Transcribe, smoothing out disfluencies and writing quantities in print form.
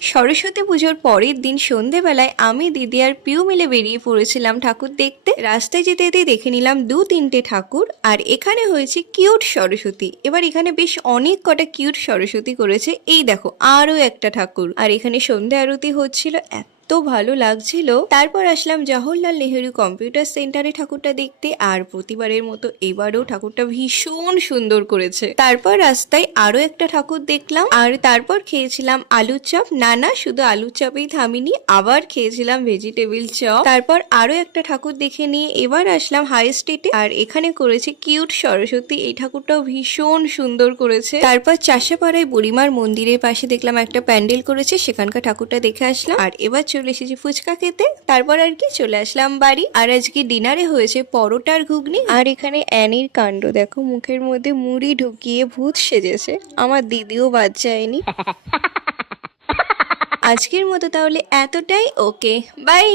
সরস্বতী পুজোর পরের দিন সন্ধেবেলায় আমি দিদি আর পিউ মিলে বেরিয়ে পড়েছিলাম ঠাকুর দেখতে। রাস্তায় যেতে যেতে দেখে নিলাম 2-3টে ঠাকুর, আর এখানে হয়েছে কিউট সরস্বতী। এবার এখানে বেশ অনেক কটা কিউট সরস্বতী করেছে। এই দেখো আরো একটা ঠাকুর, আর এখানে সন্ধে আরতি হচ্ছিল, এত ভালো লাগছিল। তারপর আসলাম জওহরলাল নেহেরু কম্পিউটার সেন্টারে ঠাকুরটা দেখতে, আর প্রতিবারের মতো এবারও ঠাকুরটা ভীষণ সুন্দর করেছে। তারপর রাস্তায় আরো একটা ঠাকুর দেখলাম, আর তারপর খেয়েছিলাম আলুর চপ। না, শুধু আলুর চপেই থামিনি, আবার খেয়েছিলাম ভেজিটেবিল চপ। তারপর আরো একটা ঠাকুর দেখে নিয়ে এবার আসলাম হাই স্ট্রিটে, আর এখানে করেছে কিউট সরস্বতী। এই ঠাকুরটাও ভীষণ সুন্দর করেছে। তারপর চাষাপাড়ায় বুড়িমার মন্দিরের পাশে দেখলাম একটা প্যান্ডেল করেছে, সেখানকার ঠাকুরটা দেখে আসলাম। আর এবার চলে এসেছি ফুচকা খেতে। তারপর আর কি চলে আসলাম বাড়ি। আর আজকে ডিনারে হয়েছে পরোটার ঘুগনি। আর এখানে অ্যানির কাণ্ড দেখো, মুখের মধ্যে মুড়ি ঢুকিয়ে ভূত সেজেছে। আমার দিদিও বাদ যায়নি। আজকের মতো তাহলে এতটাই। ওকে, বাই।